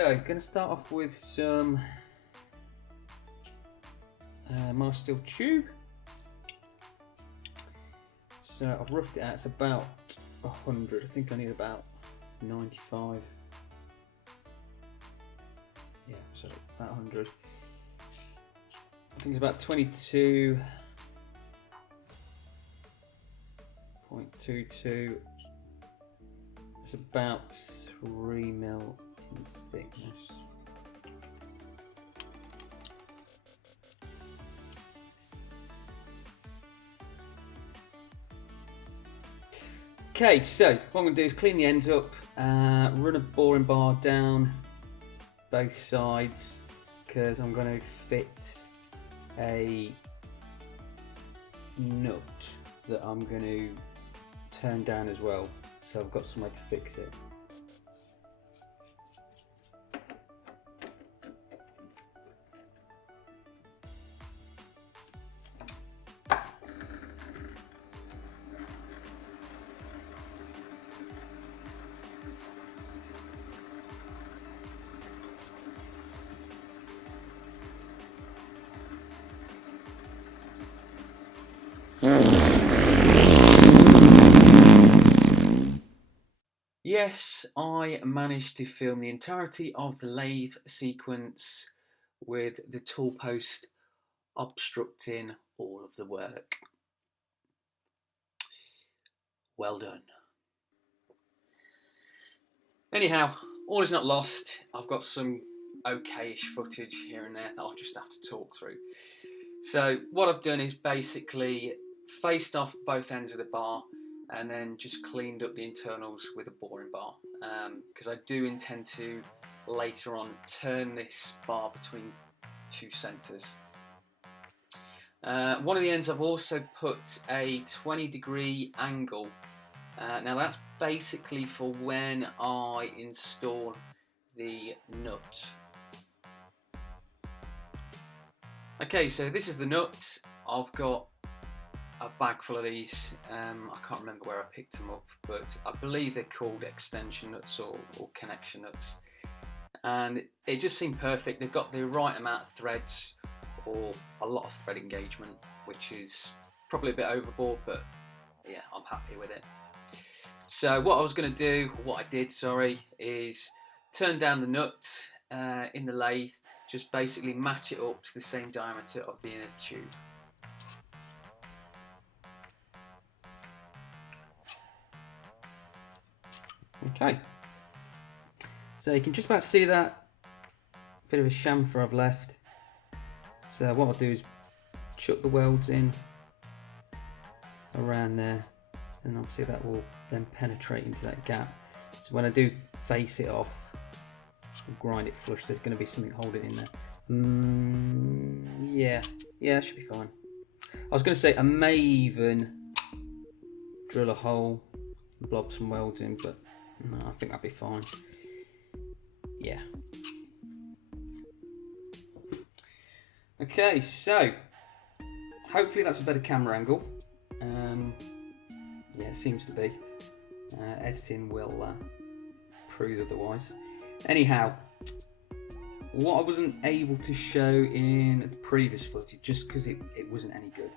So, going to start off with some mild steel tube. So I've roughed it out, it's about 100, I think I need about 95. Yeah, so about 100. I think it's about 22.22. It's about 3 mil in thickness. Okay, so what I'm going to do is clean the ends up, run a boring bar down both sides because I'm going to fit a nut that I'm going to turn down as well, so I've got somewhere to fix it. Yes, I managed to film the entirety of the lathe sequence with the tool post obstructing all of the work. Well done. Anyhow, all is not lost. I've got some okayish footage here and there that I'll just have to talk through. So what I've done is basically faced off both ends of the bar and then just cleaned up the internals with a boring bar, because I do intend to later on turn this bar between two centres. One of the ends I've also put a 20-degree angle. Now that's basically for when I install the nut. Okay, so this is the nut. I've got a bag full of these. I can't remember where I picked them up, but I believe they're called extension nuts or connection nuts. And it just seemed perfect. They've got the right amount of threads, or a lot of thread engagement, which is probably a bit overboard, but yeah, I'm happy with it. So what I was going to do, what I did, sorry, is turn down the nut in the lathe, just basically match it up to the same diameter of the inner tube. Okay, so you can just about see that bit of a chamfer I've left. So what I'll do is chuck the welds in around there, and obviously that will then penetrate into that gap. So when I do face it off, grind it flush, there's going to be something holding it in there. Yeah, that should be fine. I was going to say I may even drill a hole and blob some welds in, but no, I think that'd be fine. Yeah. Okay, so hopefully that's a better camera angle. Yeah, it seems to be. Editing will prove otherwise. Anyhow, what I wasn't able to show in the previous footage, just because it wasn't any good.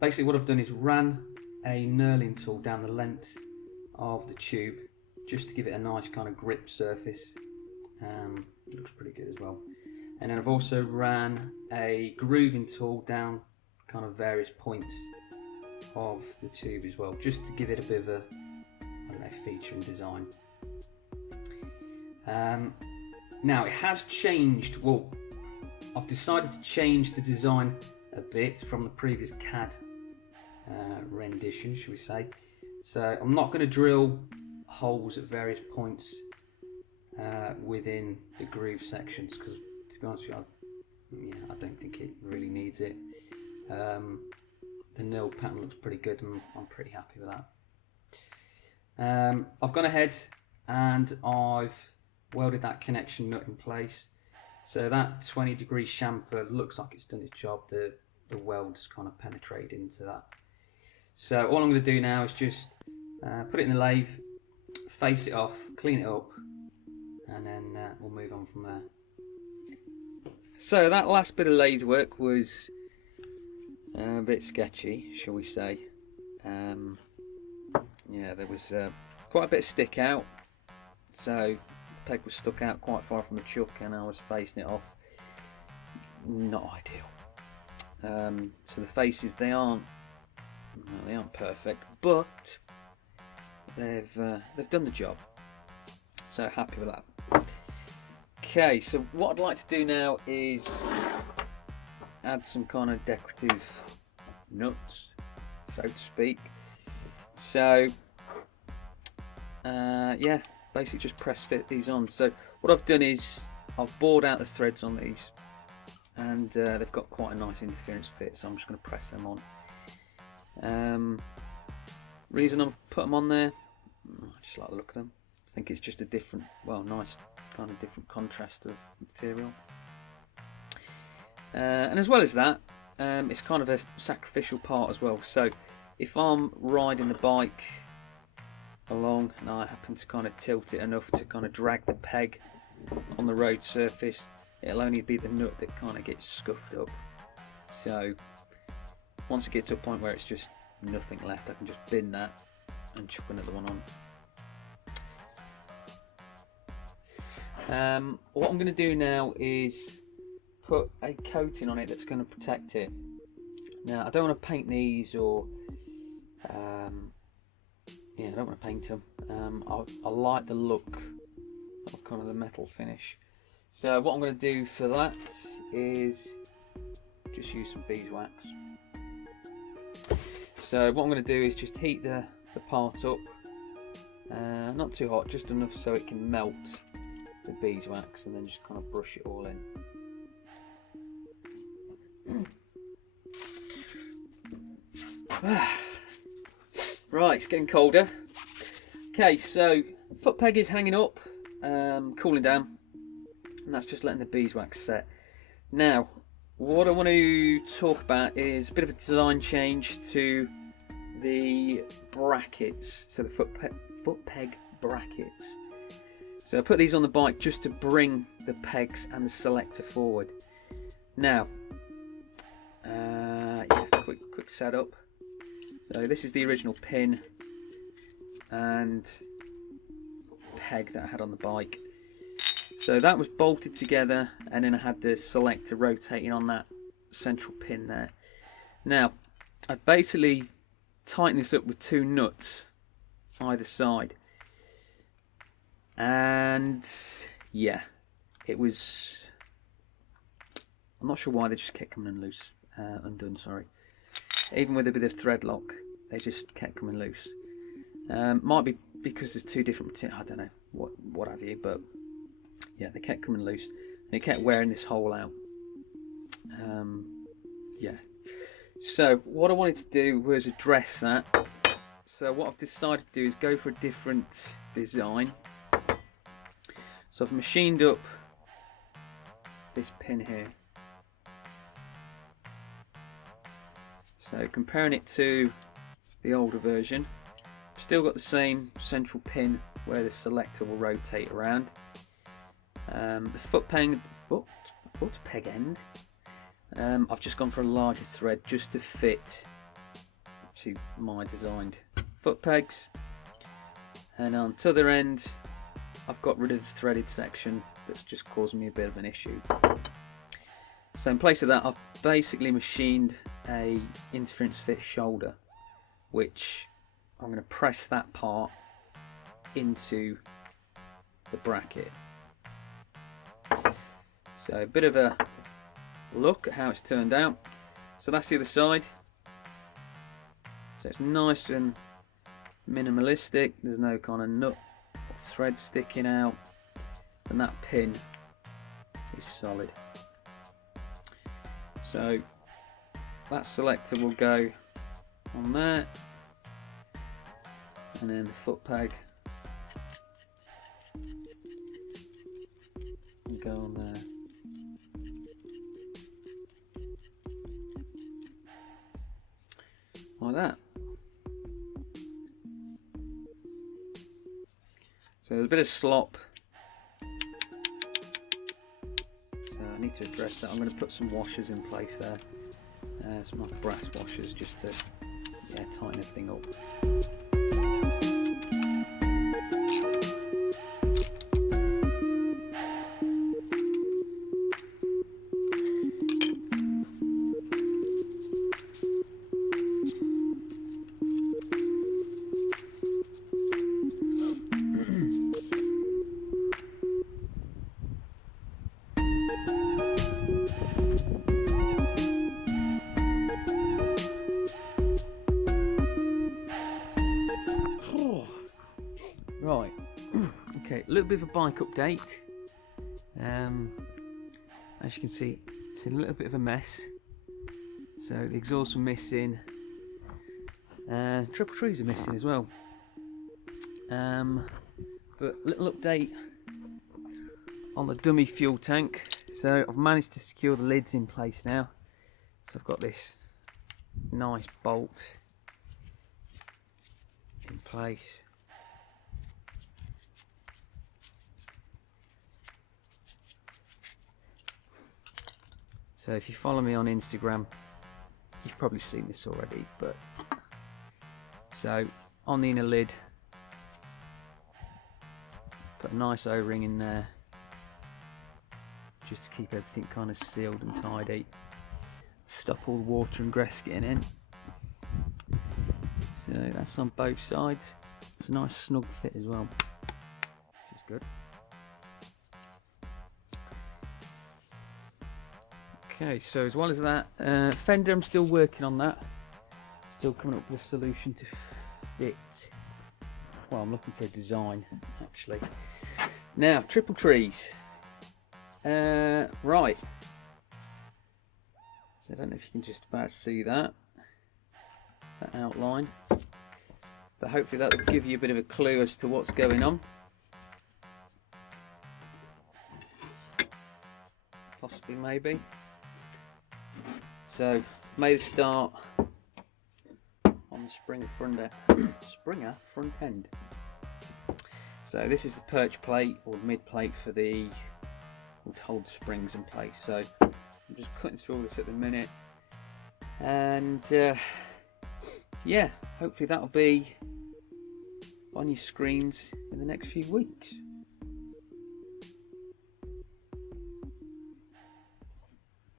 Basically what I've done is ran a knurling tool down the length of the tube, just to give it a nice kind of grip surface. It looks pretty good as well. And then I've also ran a grooving tool down kind of various points of the tube as well, just to give it a bit of a, I don't know, feature and design. Now it has changed. Well, I've decided to change the design a bit from the previous CAD rendition, should we say. So I'm not going to drill holes at various points within the groove sections, because to be honest with you, I don't think it really needs it. The nil pattern looks pretty good, and I'm pretty happy with that. I've gone ahead and I've welded that connection nut in place, so that 20-degree chamfer looks like it's done its job. The weld's kind of penetrated into that. So all I'm going to do now is just put it in the lathe, face it off, clean it up, and then we'll move on from there. So that last bit of lathe work was a bit sketchy, shall we say. Yeah, there was quite a bit of stick out, so the peg was stuck out quite far from the chuck and I was facing it off. Not ideal. So the faces, they aren't perfect, but they've done the job, so happy with that. Okay, so what I'd like to do now is add some kind of decorative nuts, so to speak. So yeah, basically just press fit these on. So what I've done is I've bored out the threads on these, and they've got quite a nice interference fit, so I'm just going to press them on. Reason I've put them on there, I just like the look of them. I think it's just a different, well, nice kind of different contrast of material. And as well as that, it's kind of a sacrificial part as well. So if I'm riding the bike along and I happen to kind of tilt it enough to kind of drag the peg on the road surface, it'll only be the nut that kind of gets scuffed up. So once it gets to a point where it's just nothing left, I can just bin that and chuck another one on. What I'm going to do now is put a coating on it that's going to protect it. Now I don't want to paint these, or yeah, I don't want to paint them. I like the look of kind of the metal finish. So what I'm going to do for that is just use some beeswax. So what I'm going to do is just heat the part up, not too hot, just enough so it can melt the beeswax, and then just kind of brush it all in. Right, it's getting colder. Okay, so foot peg is hanging up, cooling down, and that's just letting the beeswax set. Now, what I want to talk about is a bit of a design change to the brackets, so the foot peg brackets. So I put these on the bike just to bring the pegs and the selector forward. Now, yeah, quick setup. So this is the original pin and peg that I had on the bike. So that was bolted together, and then I had the selector rotating on that central pin there. Now, I basically tightened this up with two nuts either side. And yeah, it was, I'm not sure why they just kept coming loose, undone, sorry. Even with a bit of thread lock, they just kept coming loose. Might be because there's two different materials, I don't know, what have you, but yeah, they kept coming loose, and it kept wearing this hole out. Yeah, so what I wanted to do was address that. So what I've decided to do is go for a different design. So I've machined up this pin here. So comparing it to the older version, I've still got the same central pin where the selector will rotate around. The foot peg end, I've just gone for a larger thread just to fit, see, my designed foot pegs. And on the other end, I've got rid of the threaded section that's just causing me a bit of an issue. So in place of that, I've basically machined a interference fit shoulder, which I'm going to press that part into the bracket. So a bit of a look at how it's turned out. So that's the other side. So it's nice and minimalistic. There's no kind of nut or thread sticking out, and that pin is solid. So that selector will go on there, and then the foot peg will go on there. Like that. So there's a bit of slop I need to address that. I'm going to put some washers in place there, some nice brass washers, just to tighten everything up. Right, okay, a little bit of a bike update. As you can see, it's in a little bit of a mess. So the exhausts are missing, triple trees are missing as well. But little update on the dummy fuel tank. So I've managed to secure the lids in place now. So I've got this nice bolt in place. So if you follow me on Instagram, you've probably seen this already, but so on the inner lid, put a nice O-ring in there, just to keep everything kind of sealed and tidy, stop all the water and grass getting in. So that's on both sides. It's a nice snug fit as well, which is good. Okay, so as well as that, fender, I'm still working on that. Still coming up with a solution to fit. Well, I'm looking for a design, actually. Now, triple trees. Right. So I don't know if you can just about see that outline. But hopefully that will give you a bit of a clue as to what's going on. Possibly, maybe. So, made a start on the Springer front end. So this is the perch plate or mid plate for to hold the springs in place. So I'm just cutting through all this at the minute, and yeah, hopefully that'll be on your screens in the next few weeks.